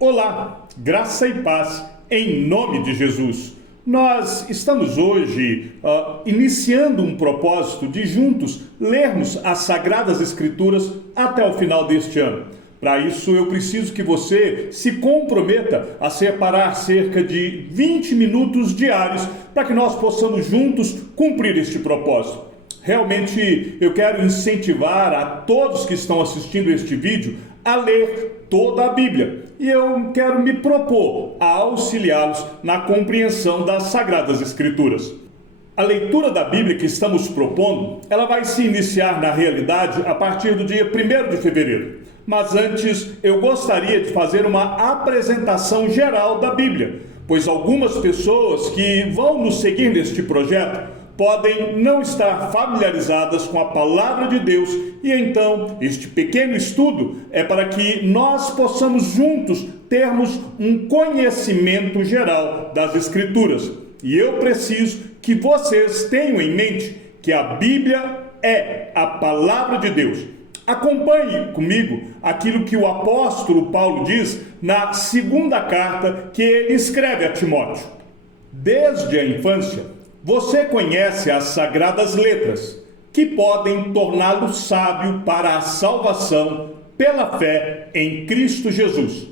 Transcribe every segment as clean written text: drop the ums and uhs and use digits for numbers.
Olá, graça e paz em nome de Jesus. Nós estamos hoje iniciando um propósito de juntos lermos as Sagradas Escrituras até o final deste ano. Para isso eu preciso que você se comprometa a separar cerca de 20 minutos diários para que nós possamos juntos cumprir este propósito. Realmente eu quero incentivar a todos que estão assistindo este vídeo a ler toda a Bíblia. E eu quero me propor a auxiliá-los na compreensão das Sagradas Escrituras. A leitura da Bíblia que estamos propondo, ela vai se iniciar na realidade a partir do dia 1º de fevereiro. Mas antes eu gostaria de fazer uma apresentação geral da Bíblia, pois algumas pessoas que vão nos seguir neste projeto podem não estar familiarizadas com a palavra de Deus e então este pequeno estudo é para que nós possamos juntos termos um conhecimento geral das Escrituras. E eu preciso que vocês tenham em mente que a Bíblia é a palavra de Deus. Acompanhe comigo aquilo que o apóstolo Paulo diz na segunda carta que ele escreve a Timóteo. Desde a infância, você conhece as sagradas letras, que podem torná-lo sábio para a salvação pela fé em Cristo Jesus.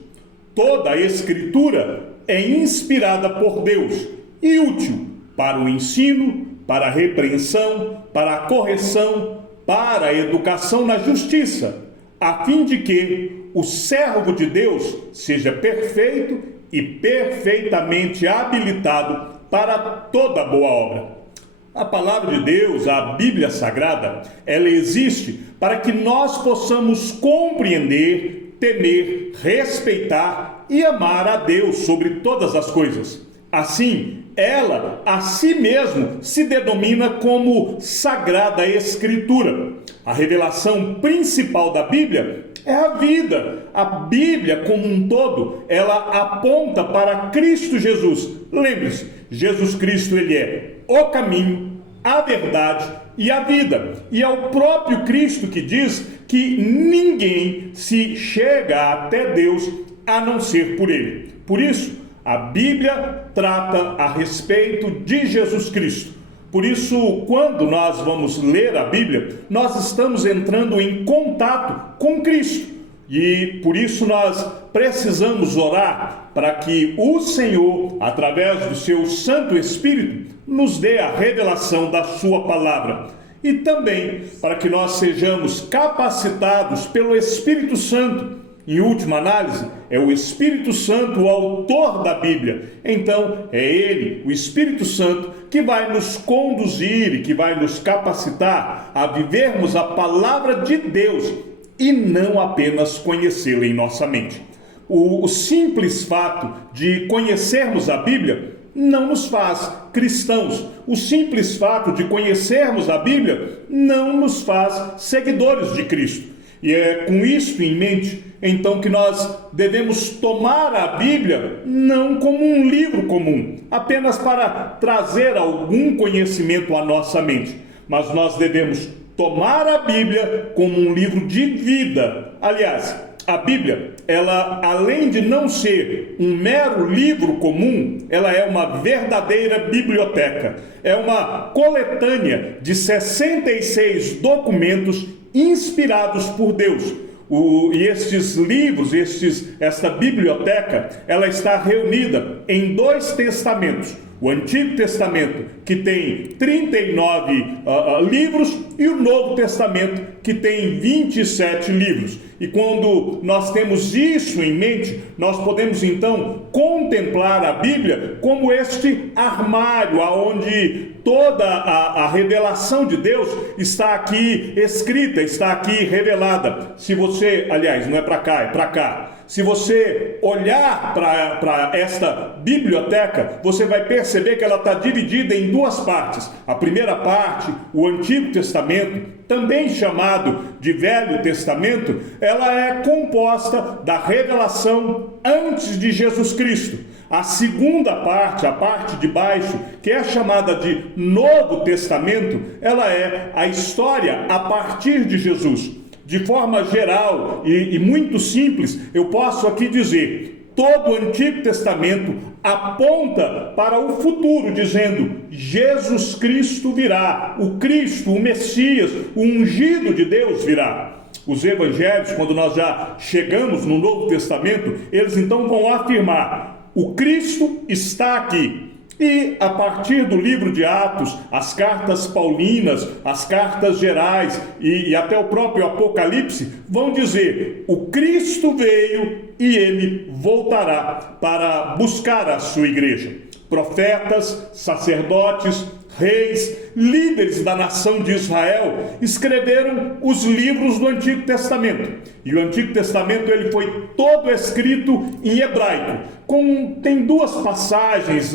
Toda a Escritura é inspirada por Deus e útil para o ensino, para a repreensão, para a correção, para a educação na justiça, a fim de que o servo de Deus seja perfeito e perfeitamente habilitado para toda boa obra. A palavra de Deus, a Bíblia Sagrada, ela existe para que nós possamos compreender, temer, respeitar e amar a Deus sobre todas as coisas. Assim, ela a si mesma se denomina como Sagrada Escritura. A revelação principal da Bíblia é a vida. A Bíblia como um todo, ela aponta para Cristo Jesus. Lembre-se, Jesus Cristo, ele é o caminho, a verdade e a vida. E é o próprio Cristo que diz que ninguém se chega até Deus a não ser por ele. Por isso, a Bíblia trata a respeito de Jesus Cristo. Por isso, quando nós vamos ler a Bíblia, nós estamos entrando em contato com Cristo. E por isso nós precisamos orar para que o Senhor, através do seu Santo Espírito, nos dê a revelação da sua palavra. E também para que nós sejamos capacitados pelo Espírito Santo. Em última análise, é o Espírito Santo o autor da Bíblia. Então, é ele, o Espírito Santo, que vai nos conduzir e que vai nos capacitar a vivermos a palavra de Deus e não apenas conhecê-la em nossa mente. O simples fato de conhecermos a Bíblia não nos faz cristãos. O simples fato de conhecermos a Bíblia não nos faz seguidores de Cristo. E é com isso em mente, então, que nós devemos tomar a Bíblia não como um livro comum, apenas para trazer algum conhecimento à nossa mente, mas nós devemos tomar a Bíblia como um livro de vida. Aliás, a Bíblia, ela, além de não ser um mero livro comum, ela é uma verdadeira biblioteca. É uma coletânea de 66 documentos inspirados por Deus. E estes livros, esta biblioteca, ela está reunida em 2 testamentos. O Antigo Testamento, que tem 39 livros, e o Novo Testamento, que tem 27 livros. E quando nós temos isso em mente, nós podemos então contemplar a Bíblia como este armário onde toda a revelação de Deus está aqui escrita, está aqui revelada. Se você, aliás, não é para cá, é para cá. Se você olhar para esta biblioteca, você vai perceber que ela está dividida em 2 partes. A primeira parte, o Antigo Testamento, também chamado de Velho Testamento, ela é composta da revelação antes de Jesus Cristo. A segunda parte, a parte de baixo, que é chamada de Novo Testamento, ela é a história a partir de Jesus. De forma geral e muito simples, eu posso aqui dizer: todo o Antigo Testamento aponta para o futuro, dizendo: Jesus Cristo virá, o Cristo, o Messias, o ungido de Deus virá. Os evangelhos, quando nós já chegamos no Novo Testamento, eles então vão afirmar: o Cristo está aqui. E a partir do livro de Atos, as cartas paulinas, as cartas gerais e até o próprio Apocalipse vão dizer: o Cristo veio e ele voltará para buscar a sua igreja. Profetas, sacerdotes, reis, líderes da nação de Israel escreveram os livros do Antigo Testamento. E o Antigo Testamento ele foi todo escrito em hebraico. Tem duas passagens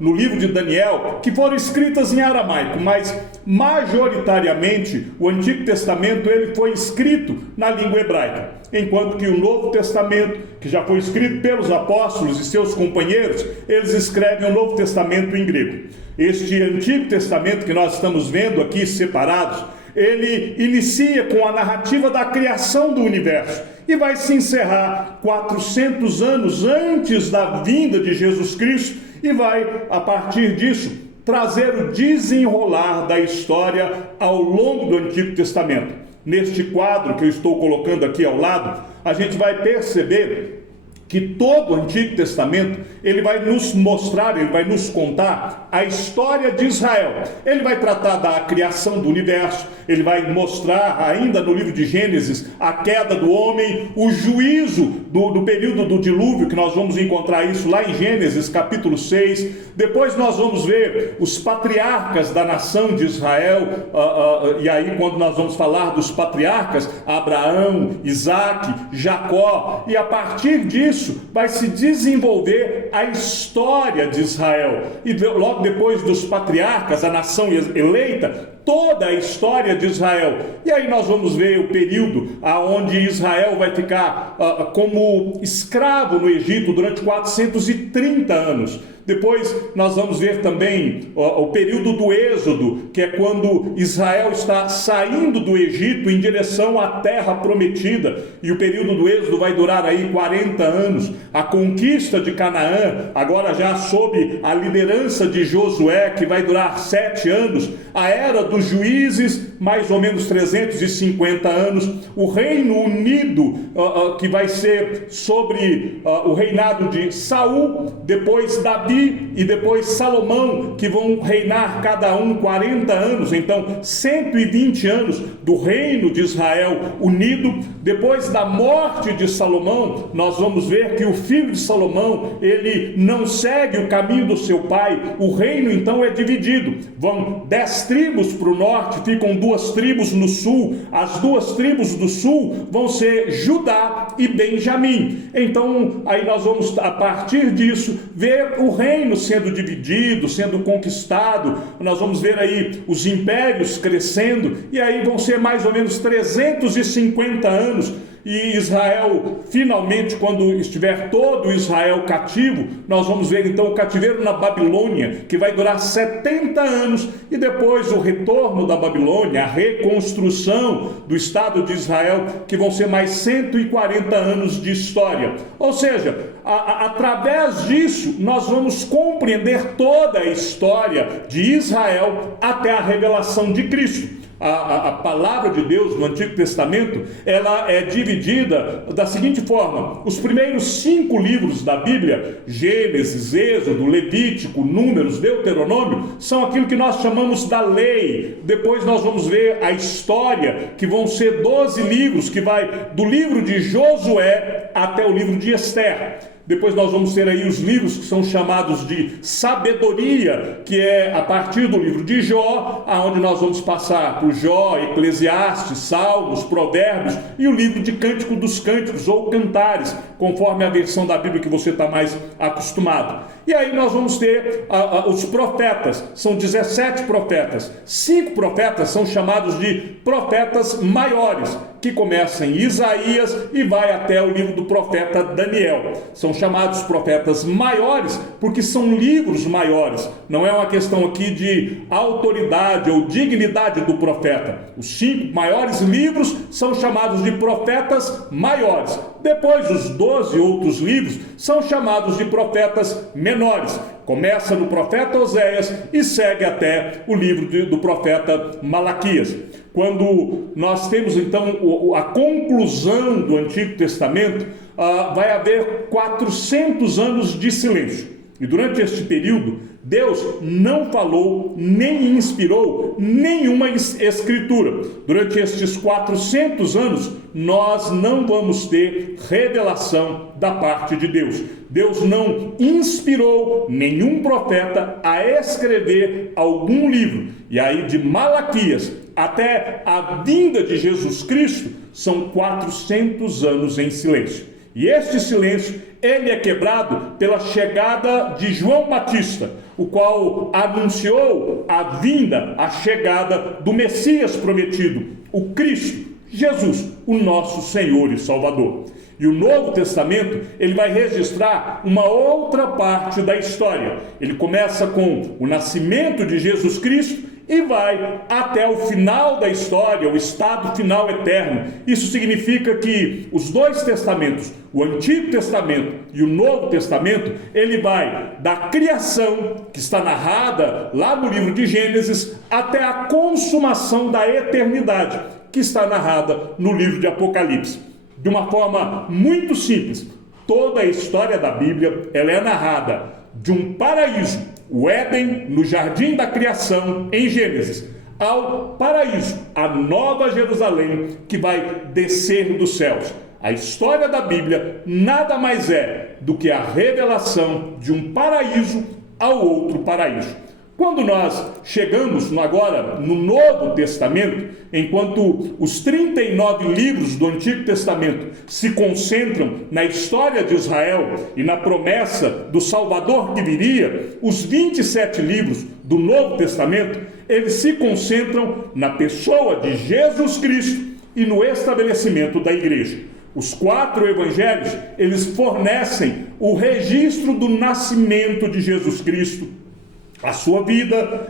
no livro de Daniel que foram escritas em aramaico, mas majoritariamente o Antigo Testamento ele foi escrito na língua hebraica, enquanto que o Novo Testamento, que já foi escrito pelos apóstolos e seus companheiros, eles escrevem o Novo Testamento em grego. Este Antigo Testamento que nós estamos vendo aqui separados, ele inicia com a narrativa da criação do universo e vai se encerrar 400 anos antes da vinda de Jesus Cristo e vai, a partir disso, trazer o desenrolar da história ao longo do Antigo Testamento. Neste quadro que eu estou colocando aqui ao lado, a gente vai perceber que todo o Antigo Testamento, ele vai nos mostrar, ele vai nos contar a história de Israel. Ele vai tratar da criação do universo, ele vai mostrar ainda no livro de Gênesis a queda do homem, o juízo do período do dilúvio, que nós vamos encontrar isso lá em Gênesis capítulo 6. Depois nós vamos ver os patriarcas da nação de Israel, e aí quando nós vamos falar dos patriarcas, Abraão, Isaque, Jacó, e a partir disso vai se desenvolver a história de Israel. E logo depois dos patriarcas, a nação eleita, toda a história de Israel. E aí nós vamos ver o período onde Israel vai ficar como escravo no Egito durante 430 anos. Depois nós vamos ver também o período do Êxodo, que é quando Israel está saindo do Egito em direção à terra prometida. E o período do Êxodo vai durar aí 40 anos. A conquista de Canaã, agora já sob a liderança de Josué, que vai durar 7 anos. A era dos juízes, mais ou menos 350 anos. O Reino Unido, que vai ser sobre o reinado de Saul, depois Davi e depois Salomão, que vão reinar cada um 40 anos, então 120 anos do reino de Israel unido. Depois da morte de Salomão, nós vamos ver que o filho de Salomão, ele não segue o caminho do seu pai. O reino então é dividido, vão 10 tribos para o norte, ficam 2 tribos no sul. As 2 tribos do sul vão ser Judá e Benjamim. Então aí nós vamos, a partir disso, ver o reino sendo dividido, sendo conquistado. Nós vamos ver aí os impérios crescendo, e aí vão ser mais ou menos 350 anos. E Israel, finalmente, quando estiver todo Israel cativo, nós vamos ver então o cativeiro na Babilônia, que vai durar 70 anos, e depois o retorno da Babilônia, a reconstrução do Estado de Israel, que vão ser mais 140 anos de história. Ou seja, através disso, nós vamos compreender toda a história de Israel até a revelação de Cristo. A palavra de Deus no Antigo Testamento, ela é dividida da seguinte forma: os primeiros 5 livros da Bíblia, Gênesis, Êxodo, Levítico, Números, Deuteronômio, são aquilo que nós chamamos da lei. Depois nós vamos ver a história, que vão ser 12 livros, que vai do livro de Josué até o livro de Esther. Depois nós vamos ter aí os livros que são chamados de sabedoria, que é a partir do livro de Jó, aonde nós vamos passar por Jó, Eclesiastes, Salmos, Provérbios e o livro de Cântico dos Cânticos ou Cantares, conforme a versão da Bíblia que você está mais acostumado. E aí nós vamos ter os profetas, são 17 profetas. 5 profetas são chamados de profetas maiores, que começa em Isaías e vai até o livro do profeta Daniel. São chamados profetas maiores porque são livros maiores. Não é uma questão aqui de autoridade ou dignidade do profeta. Os 5 maiores livros são chamados de profetas maiores. Depois, os 12 outros livros são chamados de profetas menores. Começa no profeta Oséias e segue até o livro do profeta Malaquias. Quando nós temos, então, a conclusão do Antigo Testamento, vai haver 400 anos de silêncio. E durante este período, Deus não falou, nem inspirou nenhuma escritura. Durante estes 400 anos, nós não vamos ter revelação da parte de Deus. Deus não inspirou nenhum profeta a escrever algum livro. E aí, de Malaquias até a vinda de Jesus Cristo, são 400 anos em silêncio. E este silêncio, ele é quebrado pela chegada de João Batista, o qual anunciou a vinda, a chegada do Messias prometido, o Cristo, Jesus, o nosso Senhor e Salvador. E o Novo Testamento, ele vai registrar uma outra parte da história. Ele começa com o nascimento de Jesus Cristo e vai até o final da história, o estado final eterno. Isso significa que os dois testamentos, o Antigo Testamento e o Novo Testamento, ele vai da criação, que está narrada lá no livro de Gênesis, até a consumação da eternidade, que está narrada no livro de Apocalipse. De uma forma muito simples, toda a história da Bíblia, ela é narrada de um paraíso, o Éden, no jardim da criação, em Gênesis, ao paraíso, a nova Jerusalém, que vai descer dos céus. A história da Bíblia nada mais é do que a revelação de um paraíso ao outro paraíso. Quando nós chegamos agora no Novo Testamento, enquanto os 39 livros do Antigo Testamento se concentram na história de Israel e na promessa do Salvador que viria, os 27 livros do Novo Testamento, eles se concentram na pessoa de Jesus Cristo e no estabelecimento da igreja. Os 4 evangelhos, eles fornecem o registro do nascimento de Jesus Cristo, a sua vida,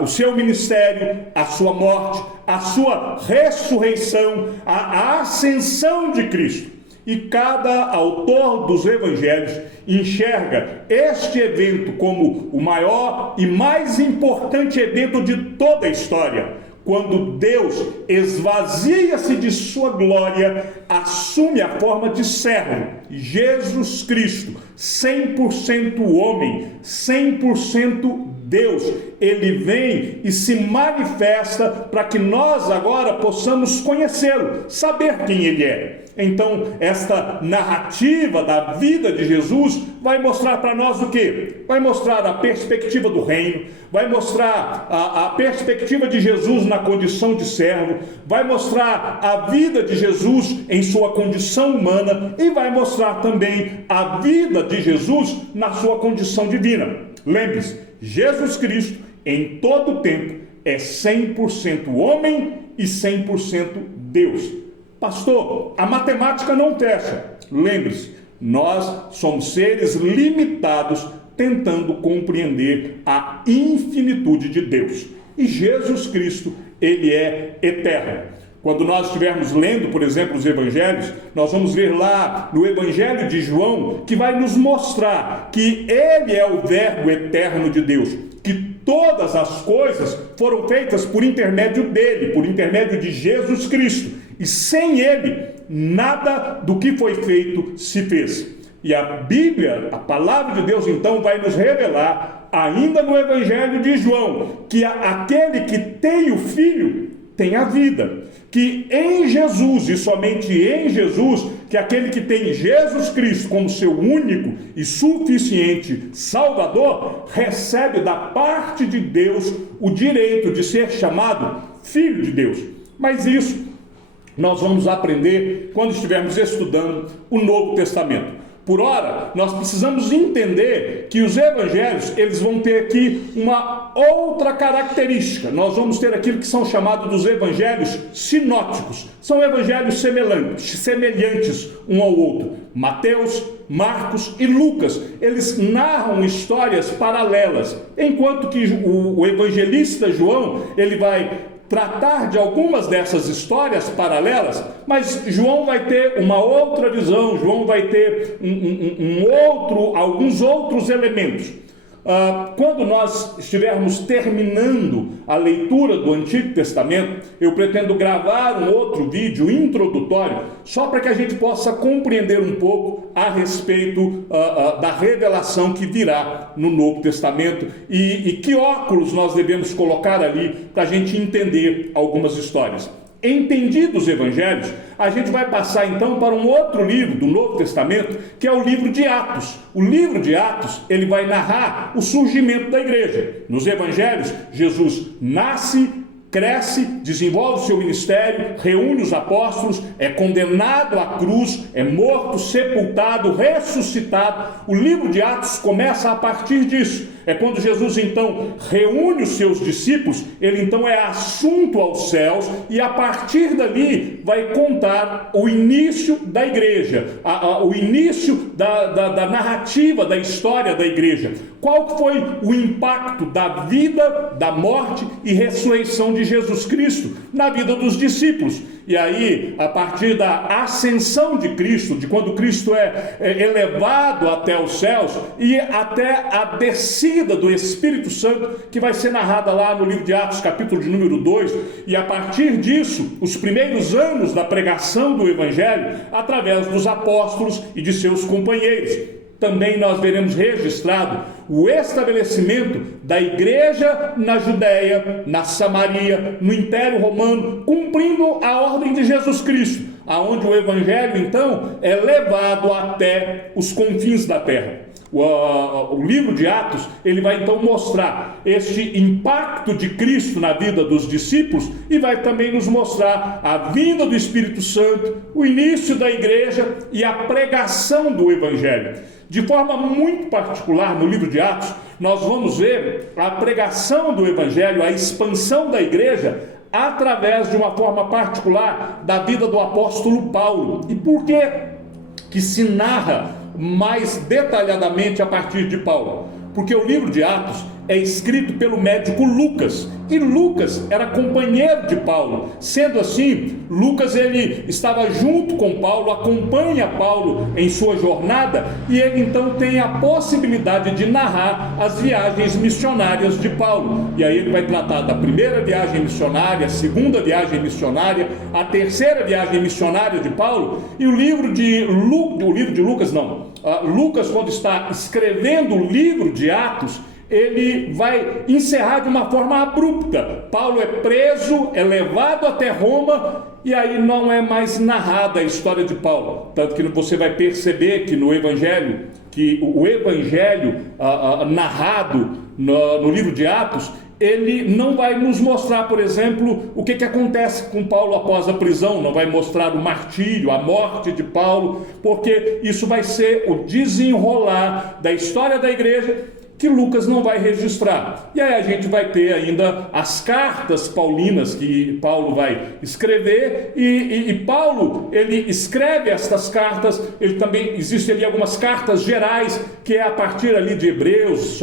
o seu ministério, a sua morte, a sua ressurreição, a ascensão de Cristo. E cada autor dos evangelhos enxerga este evento como o maior e mais importante evento de toda a história. Quando Deus esvazia-se de sua glória, assume a forma de servo, Jesus Cristo, 100% homem, 100% Deus, ele vem e se manifesta para que nós agora possamos conhecê-lo, saber quem ele é. Então, esta narrativa da vida de Jesus vai mostrar para nós o quê? Vai mostrar a perspectiva do reino, vai mostrar a perspectiva de Jesus na condição de servo, vai mostrar a vida de Jesus em sua condição humana e vai mostrar também a vida de Jesus na sua condição divina. Lembre-se, Jesus Cristo, em todo o tempo, é 100% homem e 100% Deus. Pastor, a matemática não fecha. Lembre-se, nós somos seres limitados tentando compreender a infinitude de Deus. E Jesus Cristo, ele é eterno. Quando nós estivermos lendo, por exemplo, os evangelhos, nós vamos ver lá no Evangelho de João que vai nos mostrar que ele é o Verbo eterno de Deus, que todas as coisas foram feitas por intermédio dele, por intermédio de Jesus Cristo. E sem ele, nada do que foi feito se fez. E a Bíblia, a palavra de Deus, então, vai nos revelar, ainda no Evangelho de João, que aquele que tem o Filho tem a vida. Que em Jesus, e somente em Jesus, que aquele que tem Jesus Cristo como seu único e suficiente Salvador, recebe da parte de Deus o direito de ser chamado Filho de Deus. Mas isso nós vamos aprender quando estivermos estudando o Novo Testamento. Por ora, nós precisamos entender que os evangelhos, eles vão ter aqui uma outra característica. Nós vamos ter aquilo que são chamados dos evangelhos sinóticos. São evangelhos semelhantes um ao outro. Mateus, Marcos e Lucas, eles narram histórias paralelas, enquanto que o evangelista João, ele vai tratar de algumas dessas histórias paralelas, mas João vai ter uma outra visão, João vai ter alguns outros elementos. Quando nós estivermos terminando a leitura do Antigo Testamento, eu pretendo gravar um outro vídeo introdutório, só para que a gente possa compreender um pouco a respeito da revelação que virá no Novo Testamento e que óculos nós devemos colocar ali para a gente entender algumas histórias. Entendidos os evangelhos, a gente vai passar então para um outro livro do Novo Testamento, que é o livro de Atos. O livro de Atos, ele vai narrar o surgimento da igreja. Nos evangelhos, Jesus nasce, cresce, desenvolve seu ministério, reúne os apóstolos, é condenado à cruz, é morto, sepultado, ressuscitado. O livro de Atos começa a partir disso. É quando Jesus então reúne os seus discípulos, ele então é assunto aos céus e a partir dali vai contar o início da igreja, o início da narrativa da história da igreja. Qual foi o impacto da vida, da morte e ressurreição de Jesus Cristo na vida dos discípulos? E aí, a partir da ascensão de Cristo, de quando Cristo é elevado até os céus e até a descida do Espírito Santo, que vai ser narrada lá no livro de Atos, capítulo de número 2, e a partir disso, os primeiros anos da pregação do Evangelho, através dos apóstolos e de seus companheiros. Também nós veremos registrado o estabelecimento da igreja na Judéia, na Samaria, no Império Romano, cumprindo a ordem de Jesus Cristo, aonde o Evangelho, então, é levado até os confins da terra. O livro de Atos, ele vai então mostrar este impacto de Cristo na vida dos discípulos e vai também nos mostrar a vinda do Espírito Santo, o início da igreja e a pregação do Evangelho. De forma muito particular, no livro de Atos, nós vamos ver a pregação do Evangelho, a expansão da igreja, através de uma forma particular da vida do apóstolo Paulo. E por que se narra mais detalhadamente a partir de Paulo? Porque o livro de Atos é escrito pelo médico Lucas, e Lucas era companheiro de Paulo. Sendo assim, Lucas ele estava junto com Paulo, acompanha Paulo em sua jornada, e ele então tem a possibilidade de narrar as viagens missionárias de Paulo. E aí ele vai tratar da primeira viagem missionária, a segunda viagem missionária, a terceira viagem missionária de Paulo. E Lucas, quando está escrevendo o livro de Atos, ele vai encerrar de uma forma abrupta. Paulo é preso, é levado até Roma, e aí não é mais narrada a história de Paulo. Tanto que você vai perceber que no Evangelho, que o Evangelho narrado no livro de Atos, ele não vai nos mostrar, por exemplo, o que acontece com Paulo após a prisão, não vai mostrar o martírio, a morte de Paulo, porque isso vai ser o desenrolar da história da igreja, que Lucas não vai registrar. E aí a gente vai ter ainda as cartas paulinas que Paulo vai escrever, e Paulo, ele escreve estas cartas, ele também, existem ali algumas cartas gerais, que é a partir ali de Hebreus,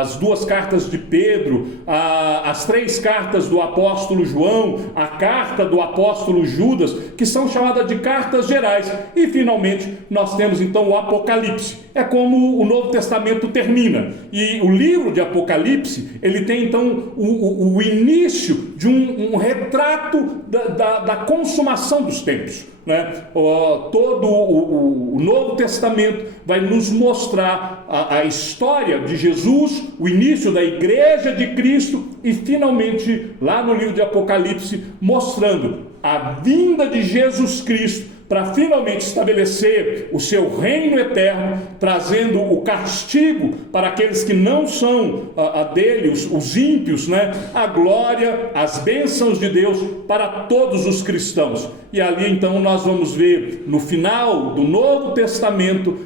as duas cartas de Pedro, as três cartas do apóstolo João, a carta do apóstolo Judas, que são chamadas de cartas gerais, e finalmente nós temos então o Apocalipse. É como o Novo Testamento termina. E o livro de Apocalipse, ele tem então o início de um retrato da consumação dos tempos, né? Todo o Novo Testamento vai nos mostrar a história de Jesus, o início da igreja de Cristo e finalmente lá no livro de Apocalipse mostrando a vinda de Jesus Cristo para finalmente estabelecer o seu reino eterno, trazendo o castigo para aqueles que não são dele, os ímpios, né? A glória, as bênçãos de Deus para todos os cristãos. E ali então nós vamos ver no final do Novo Testamento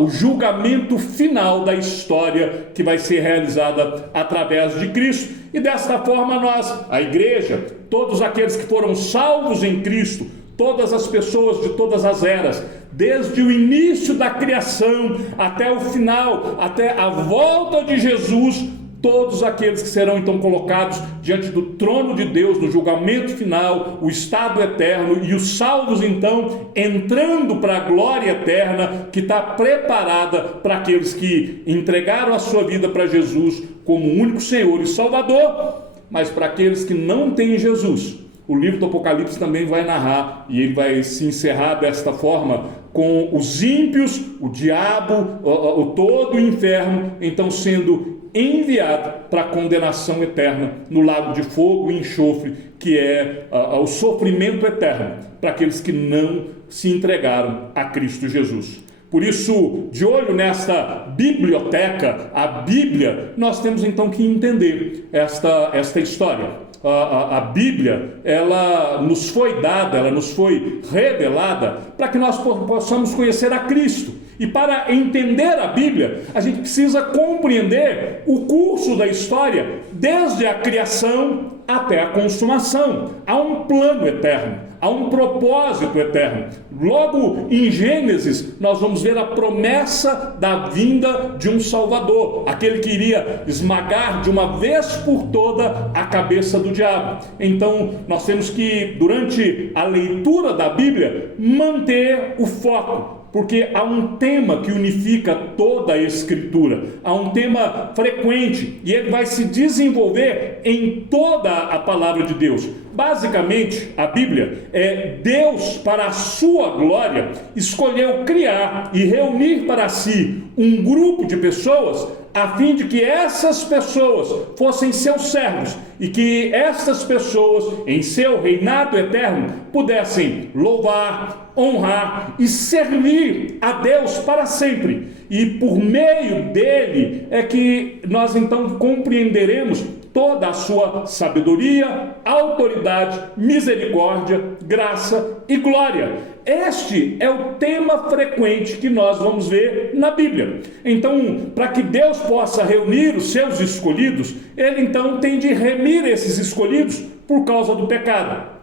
o julgamento final da história que vai ser realizada através de Cristo. E desta forma nós, a igreja, todos aqueles que foram salvos em Cristo, todas as pessoas de todas as eras, desde o início da criação até o final, até a volta de Jesus, todos aqueles que serão então colocados diante do trono de Deus no julgamento final, o estado eterno, e os salvos então entrando para a glória eterna que está preparada para aqueles que entregaram a sua vida para Jesus como único Senhor e Salvador. Mas para aqueles que não têm Jesus, o livro do Apocalipse também vai narrar, e ele vai se encerrar desta forma, com os ímpios, o diabo, todo o inferno, então sendo enviado para a condenação eterna no lago de fogo e enxofre, que é o sofrimento eterno para aqueles que não se entregaram a Cristo Jesus. Por isso, de olho nesta biblioteca, a Bíblia, nós temos então que entender esta história. A Bíblia, ela nos foi dada, ela nos foi revelada para que nós possamos conhecer a Cristo. E para entender a Bíblia, a gente precisa compreender o curso da história, desde a criação até a consumação. Há um plano eterno, há um propósito eterno. Logo em Gênesis, nós vamos ver a promessa da vinda de um Salvador, aquele que iria esmagar de uma vez por toda a cabeça do diabo. Então, nós temos que, durante a leitura da Bíblia, manter o foco, porque há um tema que unifica toda a Escritura, há um tema frequente, e ele vai se desenvolver em toda a palavra de Deus. Basicamente, a Bíblia é Deus, para a sua glória, escolheu criar e reunir para si um grupo de pessoas, a fim de que essas pessoas fossem seus servos, e que essas pessoas, em seu reinado eterno, pudessem louvar, honrar e servir a Deus para sempre. E por meio dele é que nós então compreenderemos toda a sua sabedoria, autoridade, misericórdia, graça e glória. Este é o tema frequente que nós vamos ver na Bíblia. Então, para que Deus possa reunir os seus escolhidos, ele então tem de remir esses escolhidos por causa do pecado.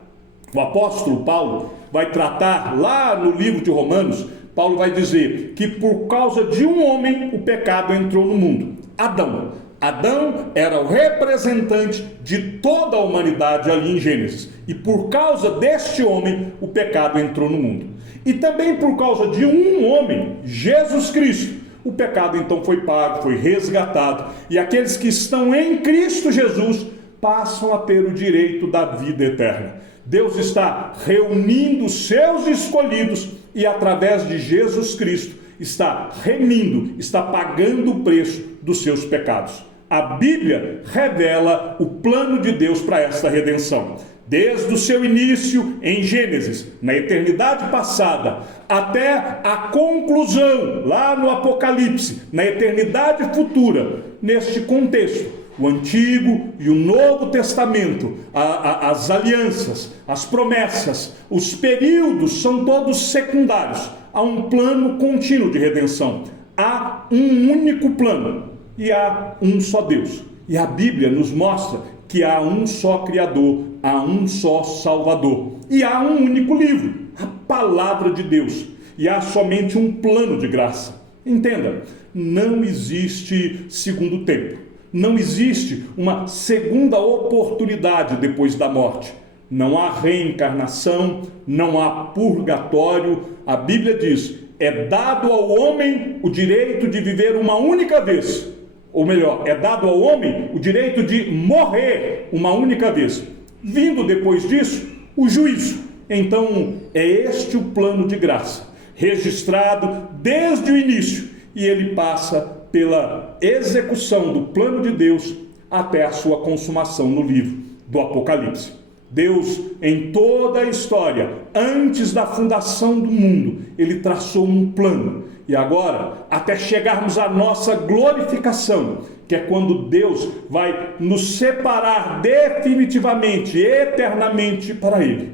O apóstolo Paulo vai tratar lá no livro de Romanos, Paulo vai dizer que por causa de um homem o pecado entrou no mundo, Adão. Adão era o representante de toda a humanidade ali em Gênesis. E por causa deste homem, o pecado entrou no mundo. E também por causa de um homem, Jesus Cristo, o pecado então foi pago, foi resgatado. E aqueles que estão em Cristo Jesus passam a ter o direito da vida eterna. Deus está reunindo os seus escolhidos e através de Jesus Cristo está remindo, está pagando o preço dos seus pecados. A Bíblia revela o plano de Deus para esta redenção. Desde o seu início em Gênesis, na eternidade passada, até a conclusão lá no Apocalipse, na eternidade futura, neste contexto, o Antigo e o Novo Testamento, as alianças, as promessas, os períodos são todos secundários. Há um plano contínuo de redenção. Há um único plano e há um só Deus. E a Bíblia nos mostra que há um só Criador, há um só Salvador. E há um único livro, a Palavra de Deus. E há somente um plano de graça. Entenda, não existe segundo tempo. Não existe uma segunda oportunidade depois da morte. Não há reencarnação, não há purgatório. A Bíblia diz, é dado ao homem o direito de viver uma única vez. Ou melhor, é dado ao homem o direito de morrer uma única vez. Vindo depois disso, o juízo. Então, é este o plano de graça, registrado desde o início. E ele passa pela execução do plano de Deus até a sua consumação no livro do Apocalipse. Deus, em toda a história, antes da fundação do mundo, ele traçou um plano. E agora, até chegarmos à nossa glorificação, que é quando Deus vai nos separar definitivamente, eternamente para Ele.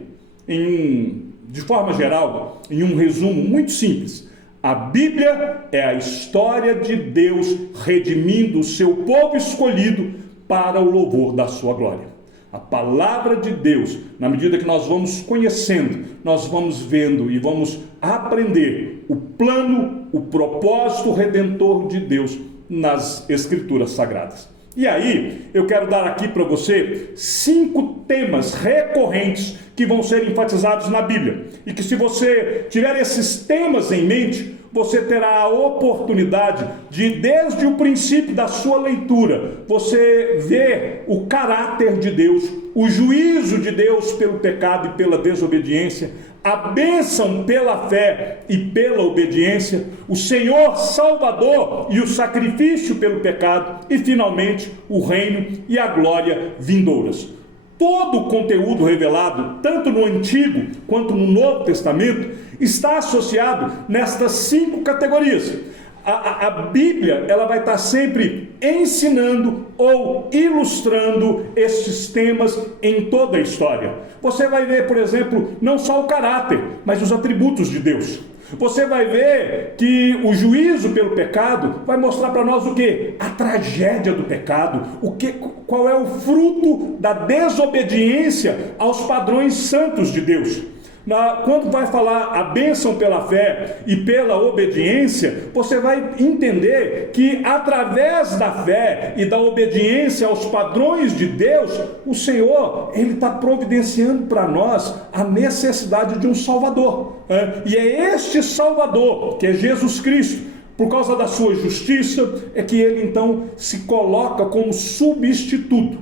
De forma geral, em um resumo muito simples, a Bíblia é a história de Deus redimindo o seu povo escolhido para o louvor da sua glória. A palavra de Deus, na medida que nós vamos conhecendo, nós vamos vendo e vamos aprender o plano, o propósito redentor de Deus nas Escrituras Sagradas. E aí, eu quero dar aqui para você 5 temas recorrentes que vão ser enfatizados na Bíblia. E que se você tiver esses temas em mente, você terá a oportunidade de, desde o princípio da sua leitura, você ver o caráter de Deus, o juízo de Deus pelo pecado e pela desobediência, a bênção pela fé e pela obediência, o Senhor Salvador e o sacrifício pelo pecado e, finalmente, o reino e a glória vindouras. Todo o conteúdo revelado, tanto no Antigo quanto no Novo Testamento, está associado nestas 5 categorias. A Bíblia, ela vai estar sempre ensinando ou ilustrando estes temas em toda a história. Você vai ver, por exemplo, não só o caráter, mas os atributos de Deus. Você vai ver que o juízo pelo pecado vai mostrar para nós o quê? A tragédia do pecado, qual é o fruto da desobediência aos padrões santos de Deus. Quando vai falar a bênção pela fé e pela obediência, você vai entender que através da fé e da obediência aos padrões de Deus, o Senhor, Ele está providenciando para nós a necessidade de um Salvador. E é este Salvador, que é Jesus Cristo, por causa da sua justiça, é que Ele então se coloca como substituto.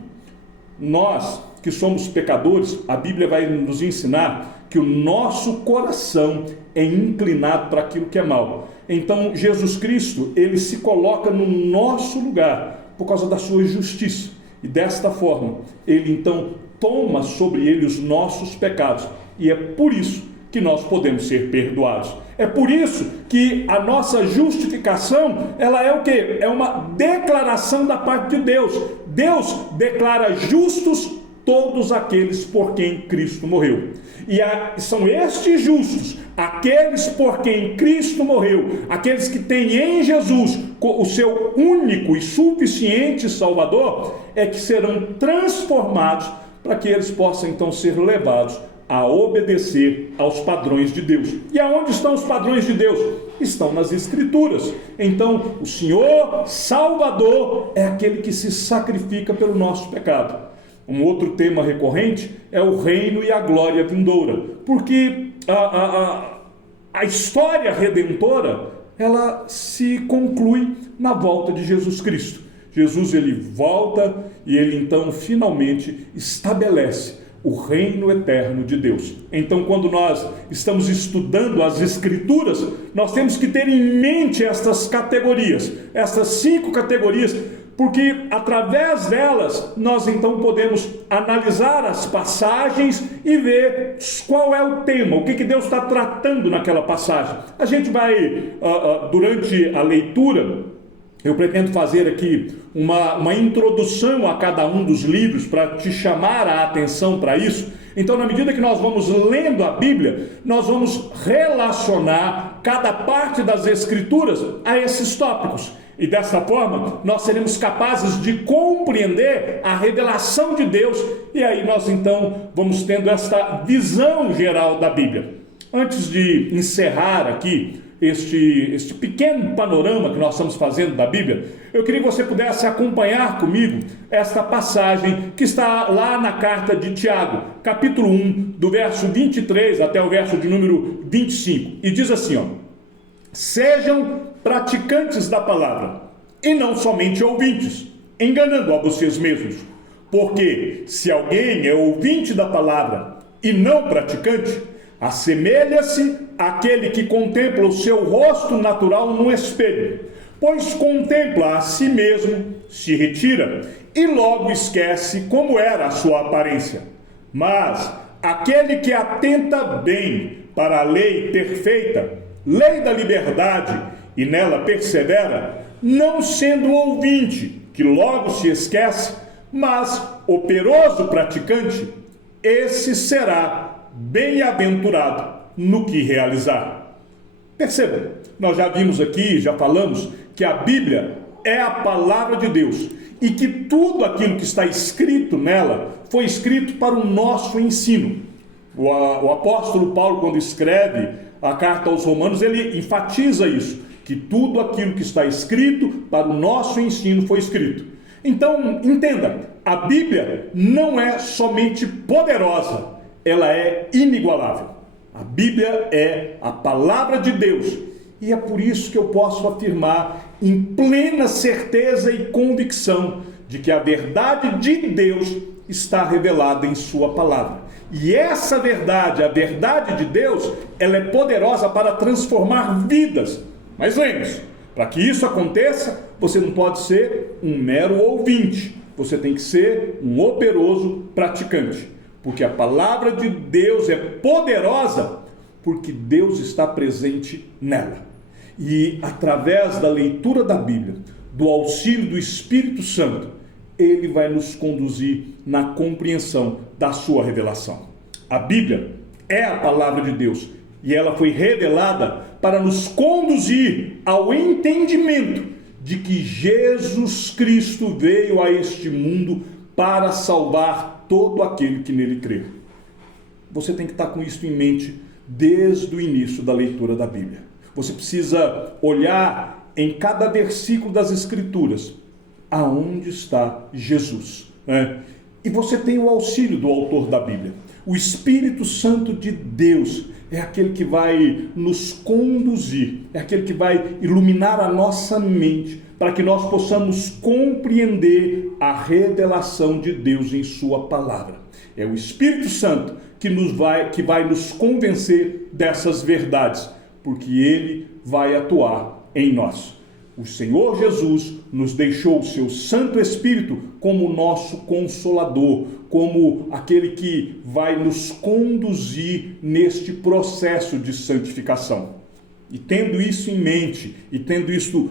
Nós, que somos pecadores, a Bíblia vai nos ensinar que o nosso coração é inclinado para aquilo que é mal. Então, Jesus Cristo, Ele se coloca no nosso lugar, por causa da sua justiça. E desta forma, Ele então toma sobre Ele os nossos pecados. E é por isso que nós podemos ser perdoados. É por isso que a nossa justificação, ela é o quê? É uma declaração da parte de Deus. Deus declara justos todos aqueles por quem Cristo morreu. E são estes justos, aqueles por quem Cristo morreu, aqueles que têm em Jesus o seu único e suficiente Salvador, é que serão transformados para que eles possam então ser levados a obedecer aos padrões de Deus. E aonde estão os padrões de Deus? Estão nas Escrituras. Então, o Senhor Salvador é aquele que se sacrifica pelo nosso pecado. Um outro tema recorrente é o reino e a glória vindoura, porque a história redentora, ela se conclui na volta de Jesus Cristo. Jesus, ele volta e ele então finalmente estabelece o reino eterno de Deus. Então, quando nós estamos estudando as Escrituras, nós temos que ter em mente estas categorias, essas 5 categorias, porque através delas nós então podemos analisar as passagens e ver qual é o tema, o que Deus está tratando naquela passagem. A gente vai, durante a leitura, eu pretendo fazer aqui uma introdução a cada um dos livros para te chamar a atenção para isso. Então, na medida que nós vamos lendo a Bíblia, nós vamos relacionar cada parte das Escrituras a esses tópicos. E dessa forma, nós seremos capazes de compreender a revelação de Deus. E aí nós então vamos tendo esta visão geral da Bíblia. Antes de encerrar aqui este pequeno panorama que nós estamos fazendo da Bíblia, eu queria que você pudesse acompanhar comigo esta passagem que está lá na carta de Tiago, capítulo 1, do verso 23 até o verso de número 25. E diz assim, ó: sejam praticantes da palavra, e não somente ouvintes, enganando a vocês mesmos. Porque se alguém é ouvinte da palavra e não praticante, assemelha-se àquele que contempla o seu rosto natural no espelho, pois contempla a si mesmo, se retira e logo esquece como era a sua aparência. Mas aquele que atenta bem para a lei perfeita, lei da liberdade, e nela persevera, não sendo ouvinte, que logo se esquece, mas operoso praticante, esse será bem-aventurado no que realizar. Perceba, nós já vimos aqui, já falamos, que a Bíblia é a palavra de Deus, e que tudo aquilo que está escrito nela, foi escrito para o nosso ensino. O apóstolo Paulo, quando escreve a carta aos Romanos, ele enfatiza isso, que tudo aquilo que está escrito para o nosso ensino foi escrito. Então, entenda, a Bíblia não é somente poderosa, ela é inigualável. A Bíblia é a palavra de Deus. E é por isso que eu posso afirmar em plena certeza e convicção de que a verdade de Deus está revelada em sua palavra. E essa verdade, a verdade de Deus, ela é poderosa para transformar vidas. Mas lembre-se, para que isso aconteça, você não pode ser um mero ouvinte. Você tem que ser um operoso praticante. Porque a palavra de Deus é poderosa porque Deus está presente nela. E através da leitura da Bíblia, do auxílio do Espírito Santo, ele vai nos conduzir na compreensão da sua revelação. A Bíblia é a palavra de Deus e ela foi revelada para nos conduzir ao entendimento de que Jesus Cristo veio a este mundo para salvar todo aquele que nele crê. Você tem que estar com isso em mente desde o início da leitura da Bíblia. Você precisa olhar em cada versículo das Escrituras aonde está Jesus, né? E você tem o auxílio do autor da Bíblia. O Espírito Santo de Deus é aquele que vai nos conduzir, é aquele que vai iluminar a nossa mente para que nós possamos compreender a revelação de Deus em sua palavra. É o Espírito Santo que vai nos convencer dessas verdades, porque ele vai atuar em nós. O Senhor Jesus nos deixou o seu Santo Espírito como nosso Consolador, como aquele que vai nos conduzir neste processo de santificação. E tendo isso em mente, e tendo isso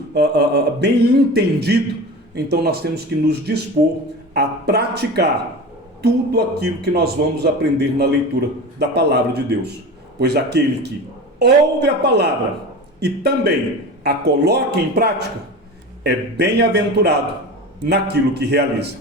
bem entendido, então nós temos que nos dispor a praticar tudo aquilo que nós vamos aprender na leitura da palavra de Deus. Pois aquele que ouve a palavra e também a coloca em prática é bem-aventurado naquilo que realiza.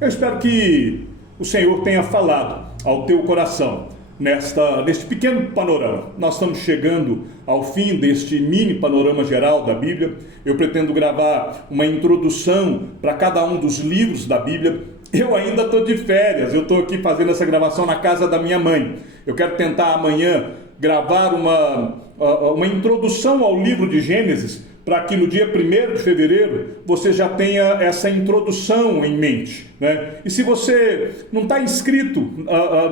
Eu espero que o Senhor tenha falado ao teu coração neste pequeno panorama. Nós estamos chegando ao fim deste mini panorama geral da Bíblia. Eu pretendo gravar uma introdução para cada um dos livros da Bíblia. Eu ainda estou de férias, eu estou aqui fazendo essa gravação na casa da minha mãe. Eu quero tentar amanhã gravar uma introdução ao livro de Gênesis, para que no dia 1º de fevereiro você já tenha essa introdução em mente, né? E se você não está inscrito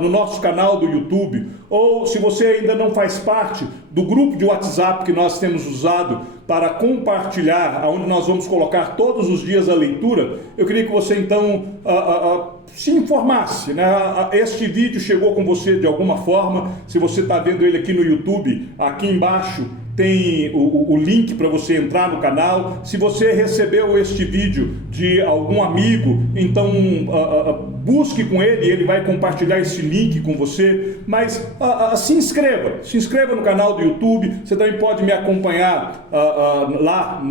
no nosso canal do YouTube, ou se você ainda não faz parte do grupo de WhatsApp que nós temos usado para compartilhar, onde nós vamos colocar todos os dias a leitura, eu queria que você então se informasse, né? Este vídeo chegou com você de alguma forma. Se você está vendo ele aqui no YouTube, aqui embaixo tem o link para você entrar no canal. Se você recebeu este vídeo de algum amigo, então busque com ele, ele vai compartilhar esse link com você. Mas se inscreva no canal do YouTube. Você também pode me acompanhar lá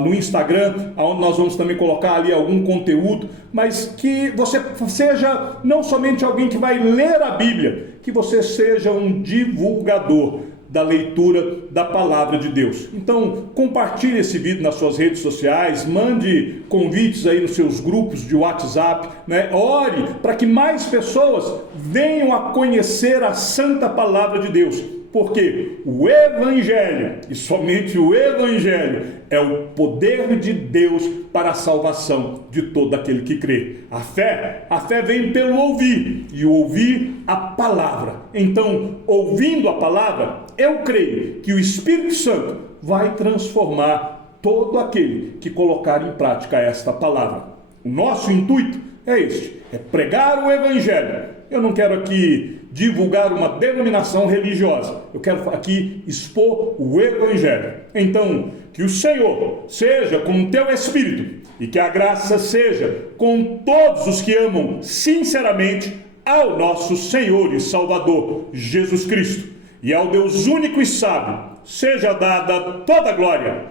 no Instagram, onde nós vamos também colocar ali algum conteúdo. Mas que você seja não somente alguém que vai ler a Bíblia, que você seja um divulgador da leitura da palavra de Deus. Então, compartilhe esse vídeo nas suas redes sociais, mande convites aí nos seus grupos de WhatsApp, né? Ore para que mais pessoas venham a conhecer a santa palavra de Deus. Porque o Evangelho, e somente o Evangelho, é o poder de Deus para a salvação de todo aquele que crê. A fé vem pelo ouvir, e o ouvir a palavra. Então, ouvindo a palavra, eu creio que o Espírito Santo vai transformar todo aquele que colocar em prática esta palavra. O nosso intuito é este, é pregar o Evangelho. Eu não quero aqui divulgar uma denominação religiosa. Eu quero aqui expor o Evangelho. Então, que o Senhor seja com o teu Espírito e que a graça seja com todos os que amam sinceramente ao nosso Senhor e Salvador Jesus Cristo. E ao Deus único e sábio seja dada toda a glória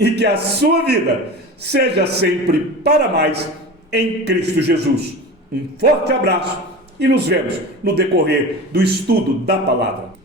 e que a sua vida seja sempre para mais em Cristo Jesus. Um forte abraço e nos vemos no decorrer do estudo da palavra.